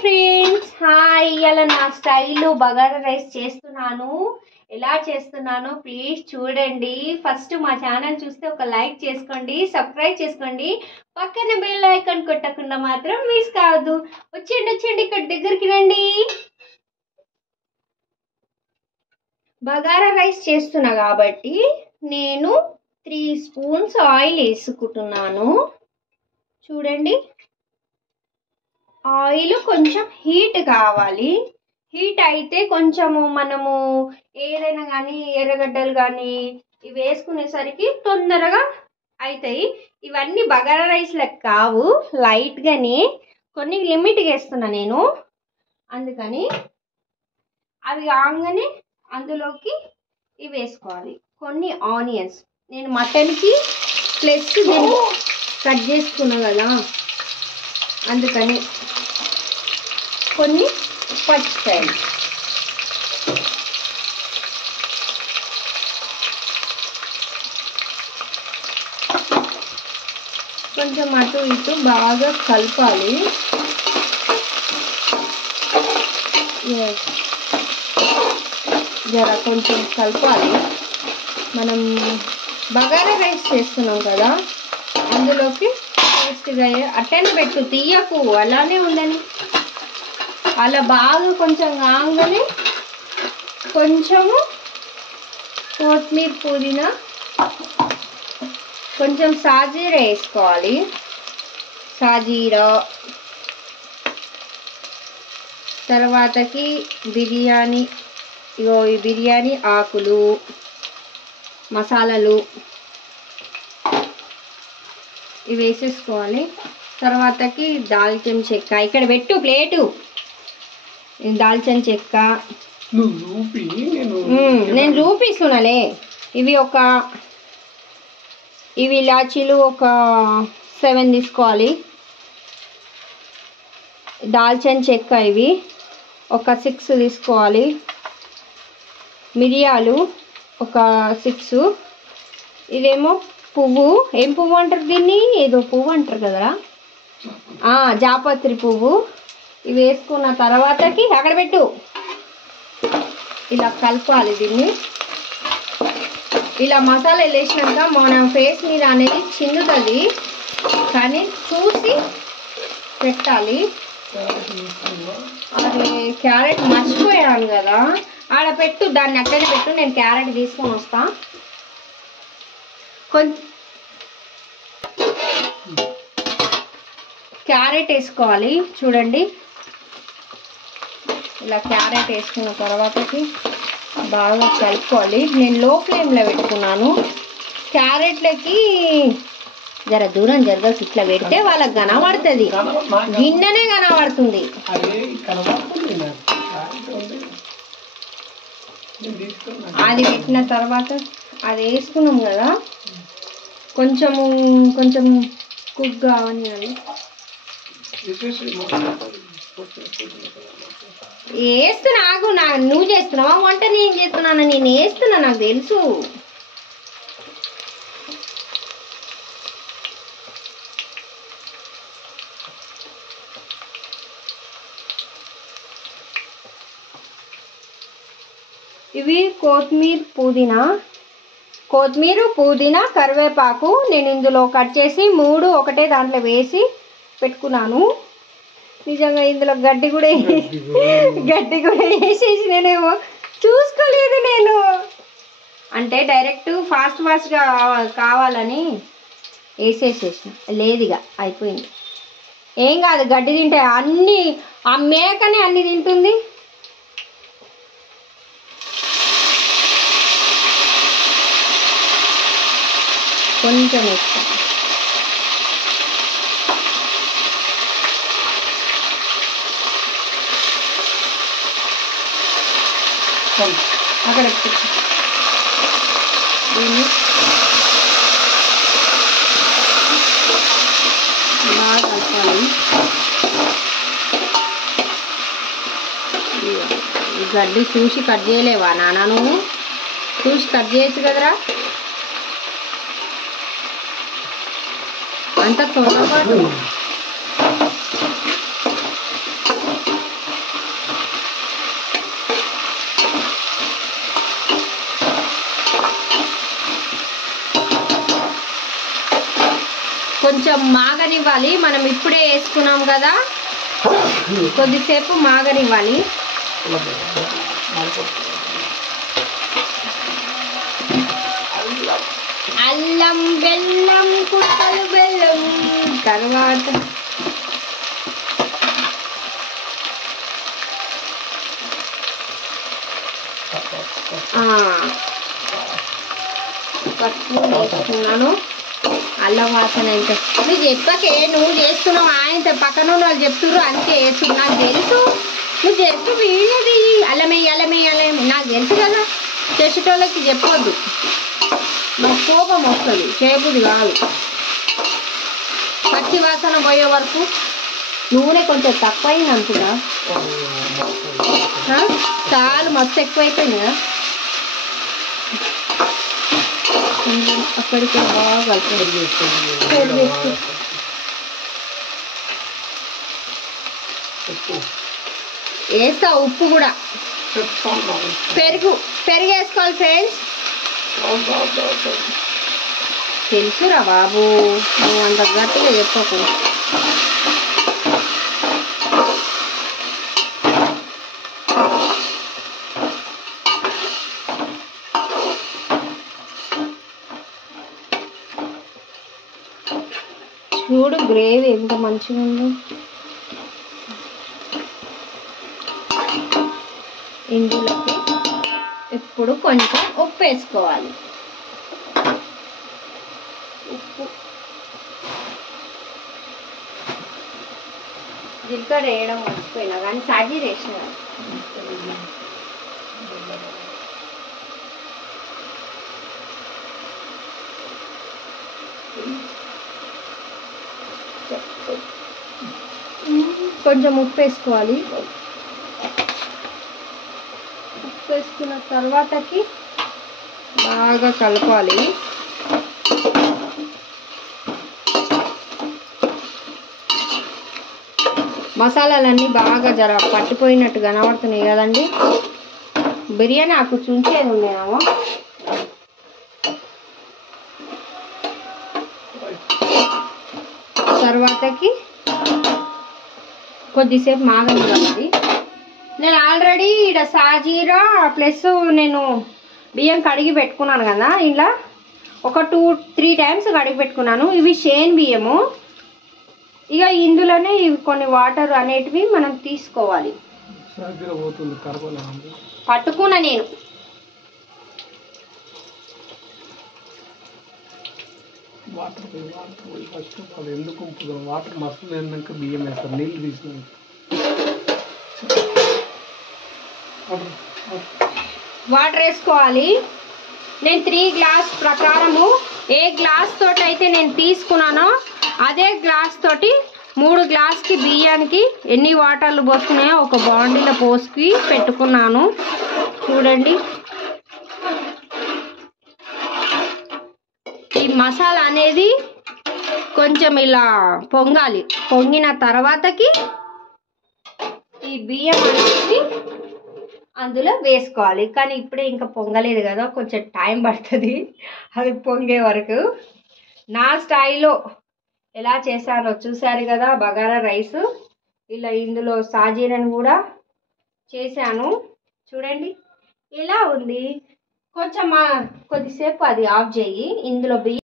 Friends, hi. ఇవాళ నా స్టైల్లో బగారా రైస్ చేస్తున్నాను. ఎలా చేస్తున్నానో ప్లీజ్ చూడండి. ఫస్ట్ మా ఛానల్ చూస్తే ఒక లైక్ చేసుకోండి, సబ్స్క్రైబ్ చేసుకోండి, పక్కన బెల్ ఐకాన్ కొట్టకుండా మాత్రం మిస్ కావద్దు. వచ్చేయండి ఇక్కడ దగ్గరికి రండి. బగారా రైస్ చేస్తున్నా కాబట్టి నేను 3 స్పూన్స్ ఆయిల్ వేసుకుంటున్నాను. చూడండి, ఆయిల్ కొంచెం హీట్ కావాలి. హీట్ అయితే కొంచెము మనము ఏదైనా కానీ ఎర్రగడ్డలు కానీ ఇవి వేసుకునేసరికి తొందరగా అవుతాయి. ఇవన్నీ బగారా రైస్లకు కావు, లైట్గానే కొన్ని లిమిట్గా వేస్తున్నా నేను. అందుకని అవి కాగానే అందులోకి ఇవి వేసుకోవాలి. కొన్ని ఆనియన్స్, నేను మటన్కి ప్లస్ దీన్ని కట్ చేసుకున్నా కదా, అందుకని కొన్ని పచ్చికాయలు, కొంచెం అటు ఇటు బాగా కలపాలి. జర కొంచెం కలపాలి. మనం బగారా రైస్ చేస్తున్నాం కదా, అందులోకి టేస్ట్గా అట్టనే పెట్టు, తీయకు, అలానే ఉండని. అలా బాగా కొంచెం కాగానే కొంచెము కొత్తిమీర, పుదీనా, కొంచెం సాజీరా వేసుకోవాలి. సాజీరా తర్వాతకి బిర్యానీ, ఇగో ఈ బిర్యానీ ఆకులు, మసాలాలు ఇవి వేసేసుకోవాలి. తర్వాతకి దాల్చిన చెక్క, ఇక్కడ పెట్టు ప్లేటు, దాల్చిన చెక్క నేను చూపిస్తున్నాలే. ఇవి ఇలాచీలు ఒక 7 తీసుకోవాలి. దాల్చిన చెక్క ఇవి ఒక 6 తీసుకోవాలి. మిరియాలు ఒక 6. ఇవేమో పువ్వు, ఏం పువ్వు అంటారు దీన్ని, ఏదో పువ్వు అంటారు కదరా, జాపత్రి పువ్వు. ఇవి వేసుకున్న తర్వాతకి అక్కడ పెట్టు, ఇలా కలపాలి దీన్ని. ఇలా మసాలా వేసినాక మన ఫేస్ మీద అనేది చిందుతుంది, కానీ చూసి పెట్టాలి. అది క్యారెట్ మర్చిపోయాను కదా, ఆడ పెట్టు, దాన్ని అక్కడే పెట్టు, నేను క్యారెట్ తీసుకొని వస్తా. క్యారెట్ వేసుకోవాలి. చూడండి, ఇలా క్యారెట్ వేసుకున్న తర్వాతకి బాగా కలుపుకోవాలి. నేను లో ఫ్లేమ్లో పెట్టుకున్నాను. క్యారెట్లకి జర దూరం జరగదు, ఇట్లా పెడితే వాళ్ళకి కనబడుతుంది, గిన్నెనే కనబడుతుంది. అది పెట్టిన తర్వాత అది వేసుకున్నాం కదా, కొంచెం కుక్ కావాలి. వేస్తున్నా, ఆగు, నువ్వు చేస్తున్నావా వంట, నేను చేస్తున్నాను, నేను వేస్తున్నా, నాకు తెలుసు. ఇవి కొత్తిమీర, పుదీనా, కరివేపాకు నేను ఇందులో కట్ చేసి 3 ఒకటే దాంట్లో వేసి పెట్టుకున్నాను. నిజంగా ఇందులో గడ్డి కూడా వేసేసి నేనేమో చూసుకోలేదు. నేను అంటే డైరెక్ట్ ఫాస్ట్గా కావాలని వేసేసేసిన, లేదుగా అయిపోయింది. ఏం కాదు, గడ్డి తింటే అన్నీ, ఆ మేకనే అన్ని తింటుంది. కొంచెం వేస్తాను, అక్కడ దీన్ని బాగా కలపాలి. ఈ గడ్డి చూసి కట్ చేయలేవా నాన్న, నువ్వు చూసి కట్ చేయొచ్చు కదరా, అంత తొందరపాటు. కొంచెం మాగనివ్వాలి. మనం ఇప్పుడే వేసుకున్నాం కదా, కొద్దిసేపు మాగనివ్వాలి. అల్లం బెల్లం కుక్కలు బెల్లం తర్వాత వేసుకున్నాను. అల్లం వాసన అయితే నువ్వు చెప్పకే, నువ్వు చేస్తున్నావు, ఆయన పక్కన వాళ్ళు చెప్తున్నారు అంతే వేస్తున్నా. నాకు తెలుసు నువ్వు చేస్తూ వీళ్ళది అల్లమే నాకు తెలుసు కదా. చేసేటోళ్ళకి చెప్పొద్దు, నాకు కోపం వస్తుంది, చేయబుద్ధి కాదు. పచ్చి వాసన పోయే వరకు నూనె కొంచెం తక్కువ అయింది అనుకుంటా, చాలా మస్తు ఎక్కువైపోయింది కదా. అక్కడికి బాగా కలిపి వేస్తా, ఉప్పు కూడా, పెరుగు వేసుకోవాలి ఫ్రెండ్స్. తెలుసురా బాబు, నువ్వు అంత గట్టిగా చెప్పకు. చూడు గ్రేవీ ఎంత మంచిగా ఉందో. ఇందులోకి ఇప్పుడు కొంచెం ఉప్పు వేసుకోవాలి. ఉప్పు, జీలకర్ర వేయడం మర్చిపోయినా కానీ సాజీర వేసిన. కొంచెం ఉప్పు వేసుకోవాలి. ఉప్పు వేసుకున్న తర్వాతకి బాగా కలపాలి. మసాలాలన్నీ బాగా జర పట్టిపోయినట్టు కనబడుతున్నాయి కదండి. బిర్యానీ ఆకు చుంచేది ఉండేమో. తర్వాతకి కొద్దిసేపు మాగనివ్వాలి. నేను ఆల్రెడీ ఇక్కడ సాజీరా ప్లస్ నేను బియ్యం కడిగి పెట్టుకున్నాను కదా, ఇలా ఒక 2-3 టైమ్స్ కడిగి పెట్టుకున్నాను. ఇవి షేన్ బియ్యము. ఇక ఇందులోనే ఇవి కొన్ని వాటర్ అనేటివి మనం తీసుకోవాలి. పట్టుకున్నా నేను. వాటర్ వేసుకోవాలి. నేను 3 గ్లాస్ ప్రకారము ఏ గ్లాస్ తోటి అయితే నేను తీసుకున్నానో అదే గ్లాస్ తోటి 3 గ్లాస్కి బియ్యానికి ఎన్ని వాటర్లు పోసుకున్నాయో ఒక బాండీలో పోసుకి పెట్టుకున్నాను. చూడండి, ఈ మసాలా అనేది కొంచెం ఇలా పొంగాలి. పొంగిన తర్వాతకి ఈ బియ్యం అనేది అందులో వేసుకోవాలి. కానీ ఇప్పుడే ఇంకా పొంగలేదు కదా, కొంచెం టైం పడుతుంది అది పొంగే వరకు. నా స్టైల్లో ఎలా చేశానో చూసారు కదా. బగారా రైస్ ఇలా ఇందులో సాజీరని కూడా చేశాను. చూడండి ఎలా ఉంది. కొంచెం కొద్దిసేపు అది ఆఫ్ చేయి. ఇందులో బియ్యం